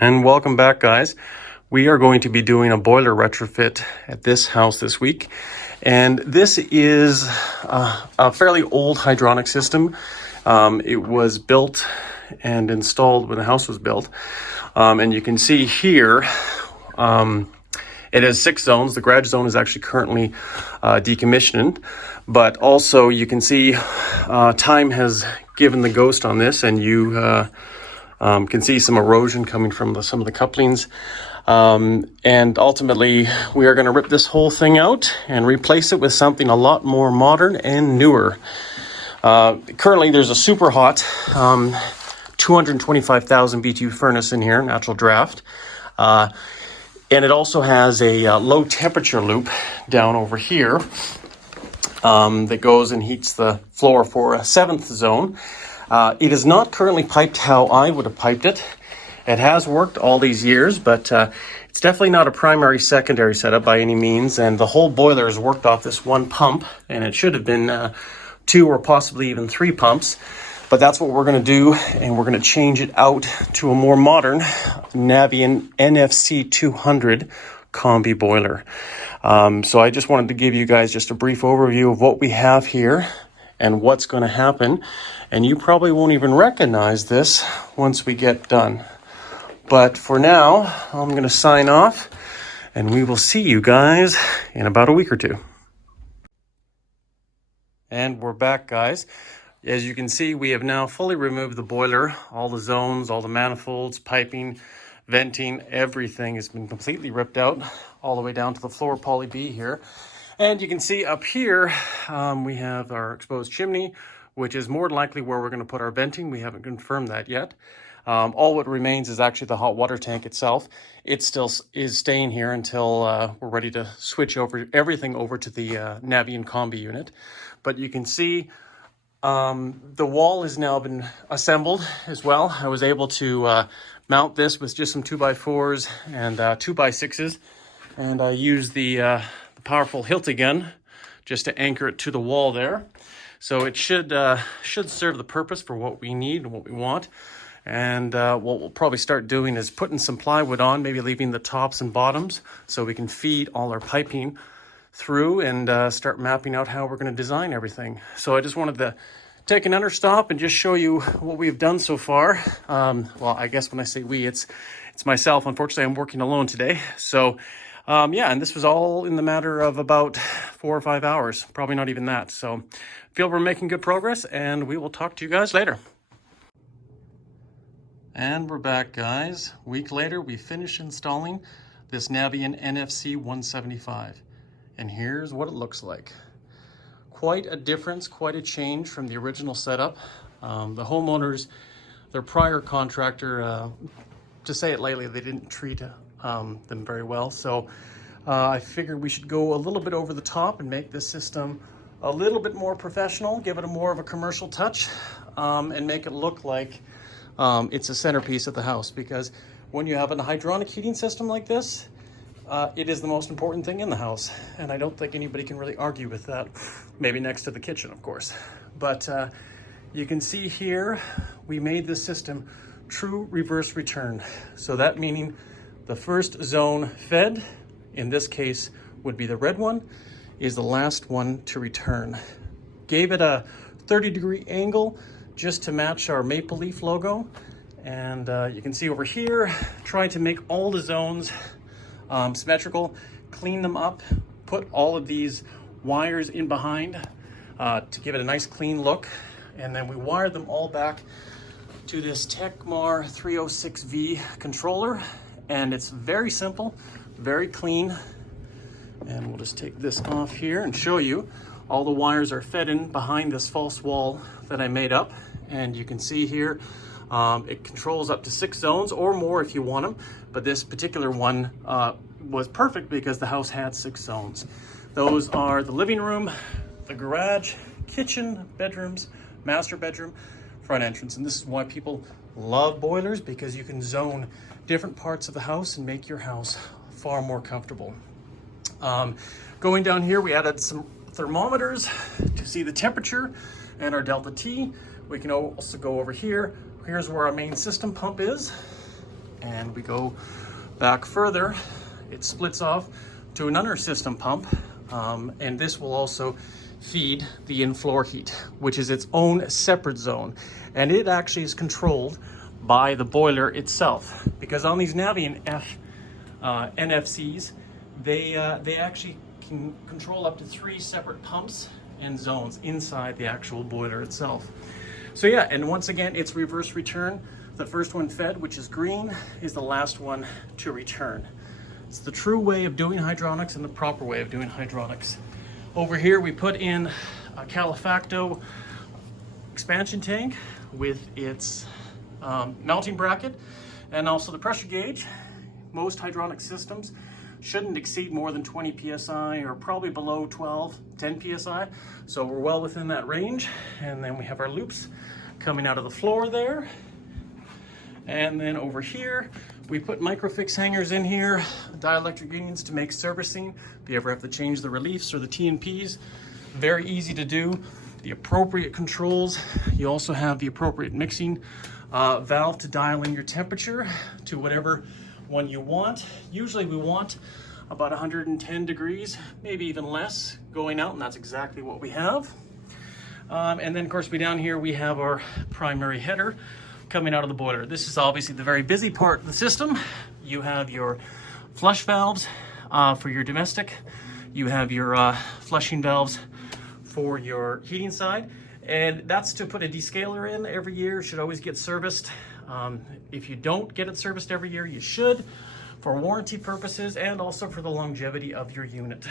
And welcome back, guys. We are going to be doing a boiler retrofit at this house this week. And this is a fairly old hydronic system. It was built and installed when the house was built. And you can see here, it has 6 zones. The garage zone is actually currently decommissioned. But also you can see time has given the ghost on this, and you can see some erosion coming from some of the couplings. And ultimately, we are going to rip this whole thing out and replace it with something a lot more modern and newer. Currently, there's a super hot 225,000 BTU furnace in here, natural draft. And it also has a low temperature loop down over here that goes and heats the floor for a 7th zone. It is not currently piped how I would have piped it. It has worked all these years, but it's definitely not a primary secondary setup by any means. And the whole boiler is worked off this one pump, and it should have been 2 or possibly even 3 pumps. But that's what we're going to do, and we're going to change it out to a more modern Navien NFC-175 combi boiler. So I just wanted to give you guys just a brief overview of what we have here and what's going to happen. And you probably won't even recognize this once we get done. But for now, I'm going to sign off, and we will see you guys in about a week or 2. And we're back, guys. As you can see, we have now fully removed the boiler. All the zones, all the manifolds, piping, venting, everything has been completely ripped out all the way down to the floor poly B here. And you can see up here, we have our exposed chimney, which is more than likely where we're going to put our venting. We haven't confirmed that yet. All what remains is actually the hot water tank itself. It still is staying here until we're ready to switch everything over to the Navien combi unit. But you can see the wall has now been assembled as well. I was able to mount this with just some 2x4s and 2x6s. And I used the powerful hilt again just to anchor it to the wall there. So it should serve the purpose for what we need and what we want. And what we'll probably start doing is putting some plywood on, maybe leaving the tops and bottoms so we can feed all our piping through and start mapping out how we're going to design everything. So I just wanted to take another stop and just show you what we've done so far. Well, I guess when I say we, it's myself. Unfortunately, I'm working alone today. So yeah, and this was all in the matter of about 4 or 5 hours, probably not even that. So feel we're making good progress, and we will talk to you guys later. And we're back, guys. A week later, we finished installing this Navien NFC-175. And here's what it looks like. Quite a difference, quite a change from the original setup. The homeowners, their prior contractor, to say it lightly, they didn't treat them very well. So I figured we should go a little bit over the top and make this system a little bit more professional, give it more of a commercial touch, and make it look like it's a centerpiece of the house. Because when you have a hydronic heating system like this, it is the most important thing in the house. And I don't think anybody can really argue with that. Maybe next to the kitchen, of course. But you can see here, we made this system true reverse return. So that meaning the first zone fed, in this case would be the red one, is the last one to return. Gave it a 30-degree angle just to match our maple leaf logo. And you can see over here, trying to make all the zones symmetrical, clean them up, put all of these wires in behind to give it a nice clean look. And then we wired them all back to this Tecmar 306V controller. And it's very simple, very clean. And we'll just take this off here and show you. All the wires are fed in behind this false wall that I made up. And you can see here, it controls up to 6 zones or more if you want them. But this particular one was perfect because the house had 6 zones. Those are the living room, the garage, kitchen, bedrooms, master bedroom, front entrance. And this is why people love boilers, because you can zone different parts of the house and make your house far more comfortable. Going down here, we added some thermometers to see the temperature and our delta T. We can also go over here. Here's where our main system pump is. and we go back further, it splits off to another system pump, and this will also feed the in-floor heat, which is its own separate zone, and it actually is controlled by the boiler itself, because on these Navien NFCs, they actually can control up to 3 separate pumps and zones inside the actual boiler itself. So yeah, and once again, it's reverse return. The first one fed, which is green, is the last one to return. It's the true way of doing hydronics and the proper way of doing hydronics. Over here, we put in a Calefacto expansion tank with its mounting bracket and also the pressure gauge. Most hydronic systems shouldn't exceed more than 20 psi, or probably below 10 psi. So we're well within that range. And then we have our loops coming out of the floor there. And then over here, we put microfix hangers in here, dielectric unions to make servicing. If you ever have to change the reliefs or the T&Ps, very easy to do. The appropriate controls. You also have the appropriate mixing valve to dial in your temperature to whatever one you want. Usually we want about 110 degrees, maybe even less going out, and that's exactly what we have. And then of course down here we have our primary header coming out of the boiler. This is obviously the very busy part of the system. You have your flush valves for your domestic. You have your flushing valves for your heating side, and that's to put a descaler in every year. Should always get serviced. If you don't get it serviced every year, you should, for warranty purposes and also for the longevity of your unit.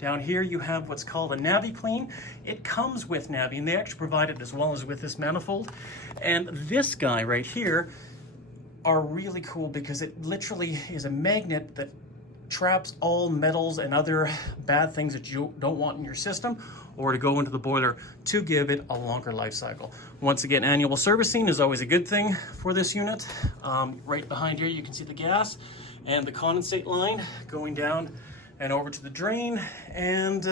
Down here you have what's called a NaviClean. It comes with Navien. They actually provide it as well as with this manifold. And this guy right here are really cool because it literally is a magnet that traps all metals and other bad things that you don't want in your system or to go into the boiler to give it a longer life cycle. Once again, annual servicing is always a good thing for this unit. Right behind here you can see the gas and the condensate line going down and over to the drain, and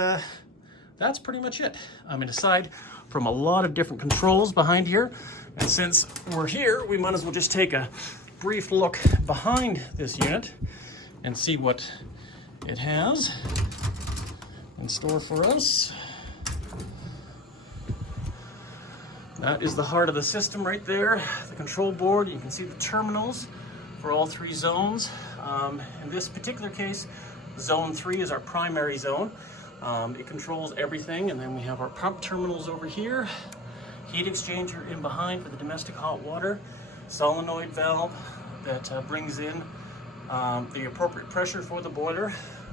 that's pretty much it. I mean, aside from a lot of different controls behind here, and since we're here, we might as well just take a brief look behind this unit and see what it has in store for us. That is the heart of the system right there, the control board. You can see the terminals for all 3 zones. In this particular case, zone 3 is our primary zone. It controls everything, and then we have our pump terminals over here, heat exchanger in behind for the domestic hot water, solenoid valve that brings in the appropriate pressure for the boiler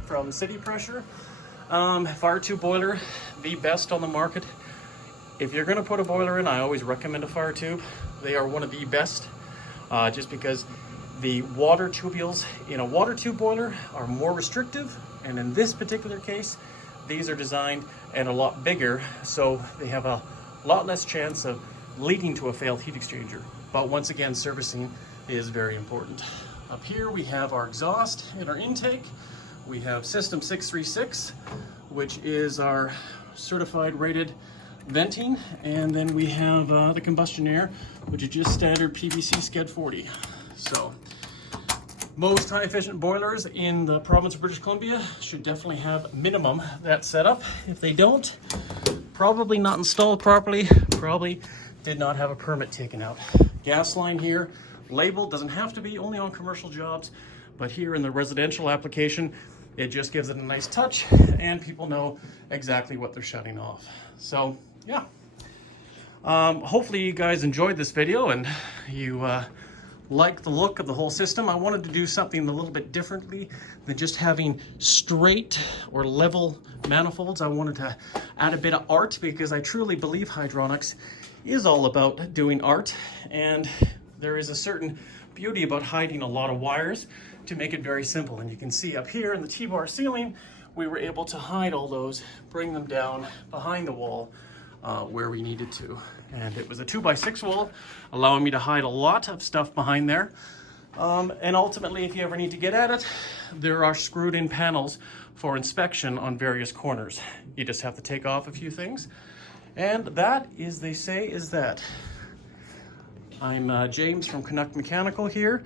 from city pressure. Fire tube boiler, the best on the market. If you're going to put a boiler in, I always recommend a fire tube. They are one of the best, just because the water tubules in a water tube boiler are more restrictive, and in this particular case, these are designed and a lot bigger, so they have a lot less chance of leading to a failed heat exchanger. But once again, servicing is very important. Up here we have our exhaust and our intake. We have system 636, which is our certified rated venting, and then we have the combustion air, which is just standard PVC Sked 40. So most high efficient boilers in the province of British Columbia should definitely have minimum that setup. If they don't, probably not installed properly, probably did not have a permit taken out. Gas line here, labeled, doesn't have to be, only on commercial jobs, but here in the residential application, it just gives it a nice touch and people know exactly what they're shutting off. So yeah, hopefully you guys enjoyed this video and you like the look of the whole system. I wanted to do something a little bit differently than just having straight or level manifolds. I wanted to add a bit of art because I truly believe hydronics is all about doing art, and there is a certain beauty about hiding a lot of wires to make it very simple. And you can see up here in the T-bar ceiling, we were able to hide all those, bring them down behind the wall where we needed to. And it was a 2x6 wall, allowing me to hide a lot of stuff behind there. And ultimately, if you ever need to get at it, there are screwed in panels for inspection on various corners. You just have to take off a few things. And that, as they say, is that. I'm James from Canuck Mechanical here,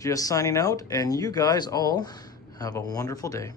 just signing out, and you guys all have a wonderful day.